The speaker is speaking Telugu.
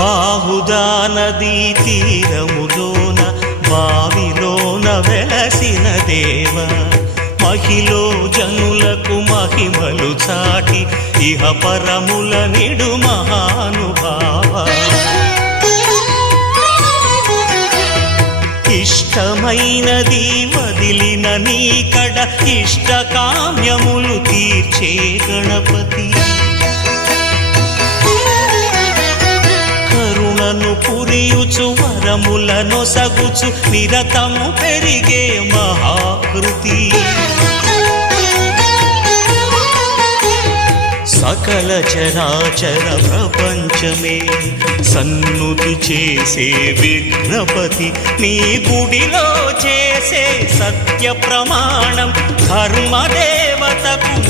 బాహుదా నదీ తీరములోన బావిలోన వెలసిన దేవ మహిలో జనులకు మహిమలు చాటి ఇహ పరముల నిడు మహానుభావ ఇష్టమైనది వదిలిన నీకడ ఇష్టకామ్యములు తీర్చే గణపతి కరుణను పురియుచు వరములను సగుచు నిరతము పెరిగే మహాకృతి సకల చరాచర ప్రపంచమే సన్నుతి చేసే విఘ్నపతి నీ గుడిలో చేసే సత్య ప్రమాణం ధర్మదేవత